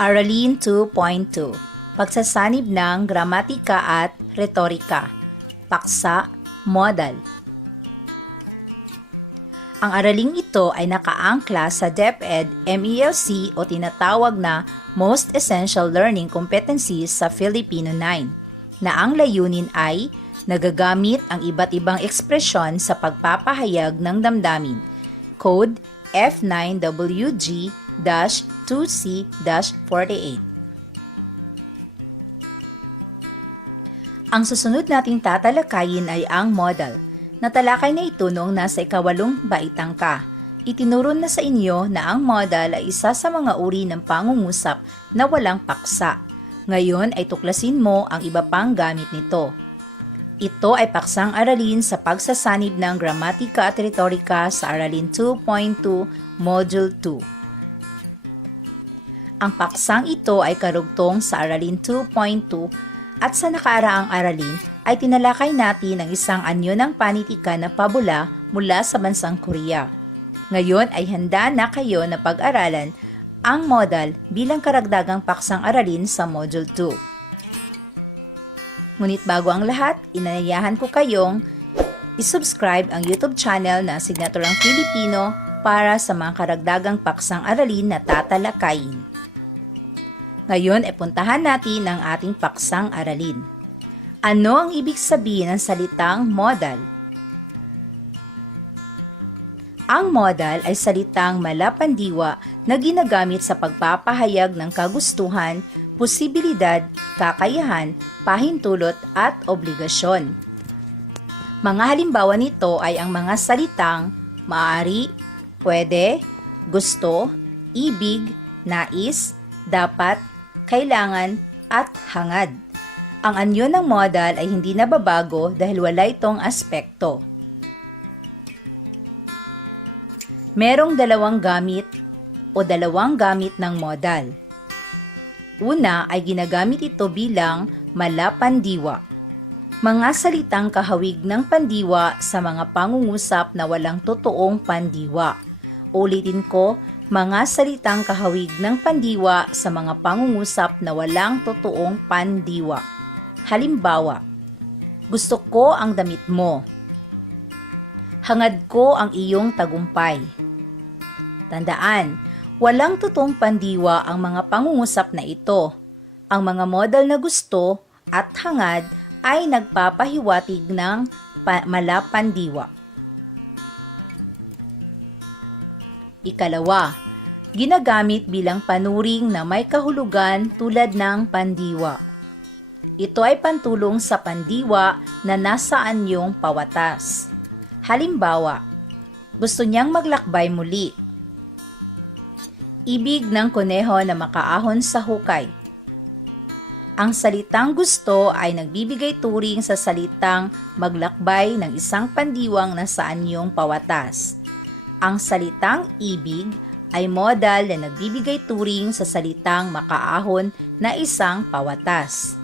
Aralin 2.2 Pagsasanib ng gramatika at retorika. Paksa, modal. Ang araling ito ay nakaangkla sa DepEd MELC o tinatawag na Most Essential Learning Competencies sa Filipino 9, na ang layunin ay nagagamit ang iba't ibang ekspresyon sa pagpapahayag ng damdamin. Code F9WG-2C-48. Ang susunod nating tatalakayin ay ang modal. Natalakay na ito noong nasa ikawalong baitang ka. Itinuro na sa inyo na ang modal ay isa sa mga uri ng pangungusap na walang paksa. Ngayon ay tuklasin mo ang iba pang gamit nito. Ito ay paksang aralin sa pagsasanib ng gramatika at retorika sa Aralin 2.2, Module 2. Ang paksang ito ay karugtong sa Aralin 2.2 at sa nakaraang aralin ay tinalakay natin ang isang anyo ng panitika na pabula mula sa bansang Korea. Ngayon ay handa na kayo na pag-aralan ang modal bilang karagdagang paksang aralin sa Module 2. Ngunit bago ang lahat, inanayahan ko kayong isubscribe ang YouTube channel na Asignaturang Filipino para sa mga karagdagang paksang aralin na tatalakayin. Ngayon ay puntahan natin ang ating paksang aralin. Ano ang ibig sabihin ng salitang modal? Ang modal ay salitang malapandiwa na ginagamit sa pagpapahayag ng kagustuhan, posibilidad, kakayahan, pahintulot at obligasyon. Mga halimbawa nito ay ang mga salitang maaari, pwede, gusto, ibig, nais, dapat, kailangan, at hangad. Ang anyo ng modal ay hindi nababago dahil wala itong aspekto. Merong dalawang gamit o dalawang gamit ng modal. Una ay ginagamit ito bilang malapandiwa. Mga salitang kahawig ng pandiwa sa mga pangungusap na walang totoong pandiwa. Ulitin ko, mga salitang kahawig ng pandiwa sa mga pangungusap na walang totoong pandiwa. Halimbawa, gusto ko ang damit mo. Hangad ko ang iyong tagumpay. Tandaan, walang totoong pandiwa ang mga pangungusap na ito. Ang mga modal na gusto at hangad ay nagpapahiwatig ng malapandiwa. Ikalawa, ginagamit bilang panuring na may kahulugan tulad ng pandiwa. Ito ay pantulong sa pandiwa na nasa anyong pawatas. Halimbawa, gusto niyang maglakbay muli. Ibig ng kuneho na makaahon sa hukay. Ang salitang gusto ay nagbibigay turing sa salitang maglakbay ng isang pandiwang nasa anyong pawatas. Ang salitang ibig ay modal na nagbibigay turing sa salitang makaahon na isang pawatas.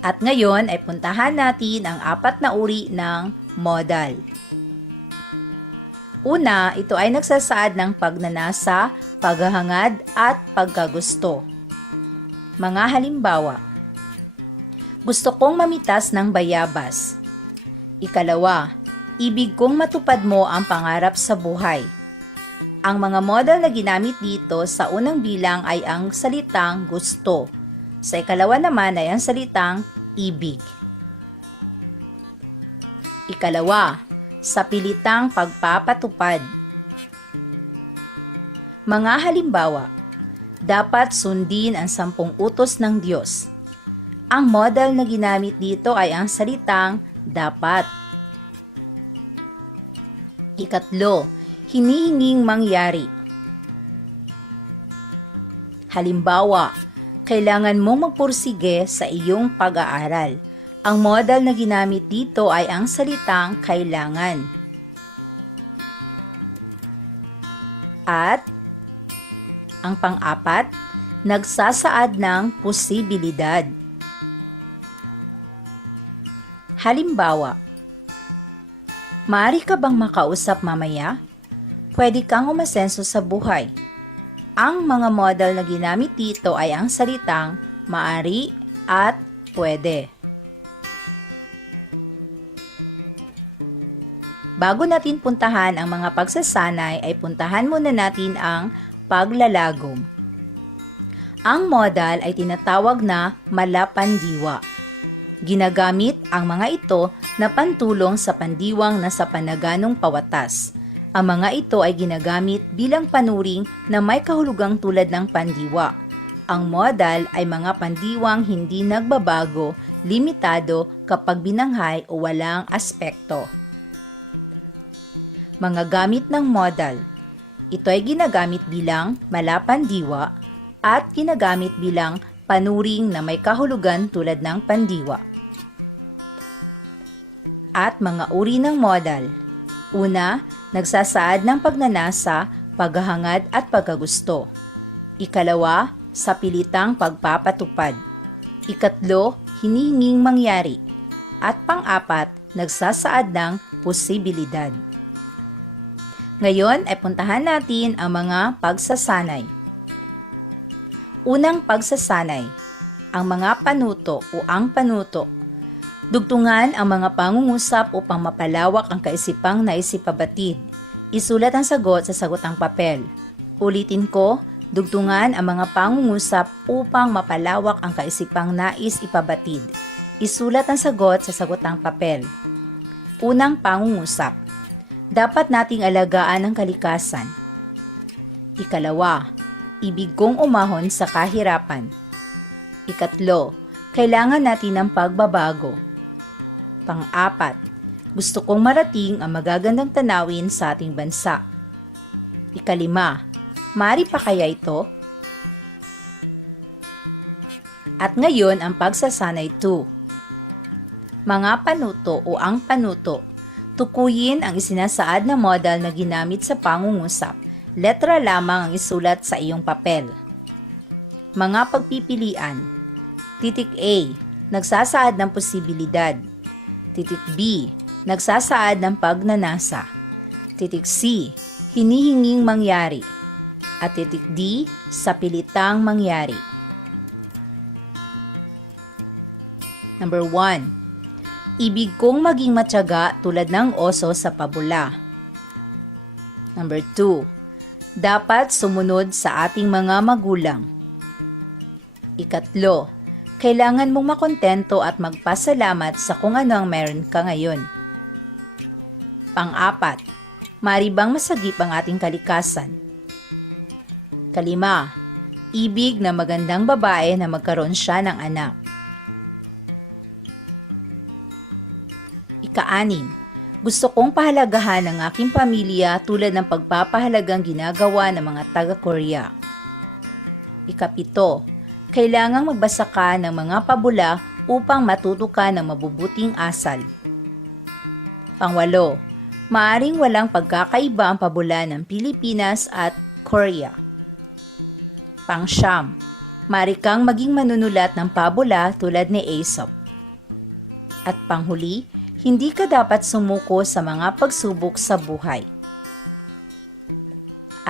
At ngayon ay puntahan natin ang apat na uri ng modal. Una, ito ay nagsasaad ng pagnanasa, paghahangad at pagkagusto. Mga halimbawa, gusto kong mamitas ng bayabas. Ikalawa, ibig kong matupad mo ang pangarap sa buhay. Ang mga modal na ginamit dito sa unang bilang ay ang salitang gusto. Sa ikalawa naman ay ang salitang ibig. Ikalawa, sa pilitang pagpapatupad. Mga halimbawa, dapat sundin ang 10 utos ng Diyos. Ang modal na ginamit dito ay ang salitang dapat. Ikatlo, hinihinging mangyari. Halimbawa, kailangan mong magpursige sa iyong pag-aaral. Ang modal na ginamit dito ay ang salitang kailangan. At ang pang-apat, nagsasaad ng posibilidad. Halimbawa, Maaari ka bang makausap mamaya? Pwede kang umasenso sa buhay. Ang mga modal na ginamit dito ay ang salitang maaari at pwede. Bago natin puntahan ang mga pagsasanay ay puntahan muna natin ang paglalago. Ang modal ay tinatawag na malapandiwa. Ginagamit ang mga ito na pantulong sa pandiwang nasa panaganong pawatas. Ang mga ito ay ginagamit bilang panuring na may kahulugang tulad ng pandiwa. Ang modal ay mga pandiwang hindi nagbabago, limitado kapag binanghay o walang aspekto. Mga gamit ng modal. Ito ay ginagamit bilang malapandiwa at ginagamit bilang panuring na may kahulugan tulad ng pandiwa. At mga uri ng modal. Una, nagsasaad ng pagnanasa, paghahangad at pagkagusto. Ikalawa, sa pilitang pagpapatupad. Ikatlo, hinihinging mangyari. At pang-apat, nagsasaad ng posibilidad. Ngayon ay puntahan natin ang mga pagsasanay. Unang pagsasanay, ang mga panuto o ang panuto. Dugtungan ang mga pangungusap upang mapalawak ang kaisipang naisipabatid. Isulat ang sagot sa sagotang papel. Ulitin ko, dugtungan ang mga pangungusap upang mapalawak ang kaisipang nais ipabatid. Isulat ang sagot sa sagotang papel. Unang pangungusap. Dapat nating alagaan ang kalikasan. Ikalawa, ibig kong umahon sa kahirapan. Ikatlo, kailangan natin ng pagbabago. Pang-apat, gusto kong marating ang magagandang tanawin sa ating bansa. Ikalima, maaari pa kaya ito? At ngayon ang pagsasanay 2. Mga panuto o ang panuto. Tukuyin ang isinasaad na modal na ginamit sa pangungusap. Letra lamang ang isulat sa iyong papel. Mga pagpipilian. Titik A, nagsasaad ng posibilidad. Titik B, nagsasaad ng pagnanasa. Titik C, hinihinging mangyari. At titik D, sa pilitang mangyari. Number 1. Ibig kong maging matyaga tulad ng oso sa pabula. Number 2. Dapat sumunod sa ating mga magulang. Ikatlo, kailangan mong makontento at magpasalamat sa kung ano ang meron ka ngayon. Pang-apat, maaari bang masagip ang ating kalikasan? Kalima, ibig na magandang babae na magkaroon siya ng anak. Ika-anim, gusto kong pahalagahan ang aking pamilya tulad ng pagpapahalagang ginagawa ng mga taga-Korea. Ika-pito, kailangang magbasa ka ng mga pabula upang matuto ka ng mabubuting asal. Pangwalo, maaring walang pagkakaiba ang pabula ng Pilipinas at Korea. Pangsyam, maaari kang maging manunulat ng pabula tulad ni Aesop. At panghuli, hindi ka dapat sumuko sa mga pagsubok sa buhay.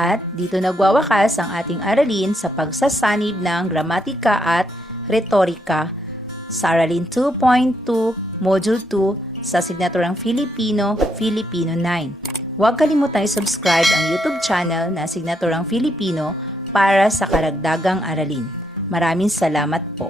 At dito nagwawakas ang ating aralin sa pagsasanib ng gramatika at retorika sa Aralin 2.2, Module 2 sa Signaturang Filipino, Filipino 9. Huwag kalimutang i-subscribe ang YouTube channel na Signaturang Filipino para sa karagdagang aralin. Maraming salamat po.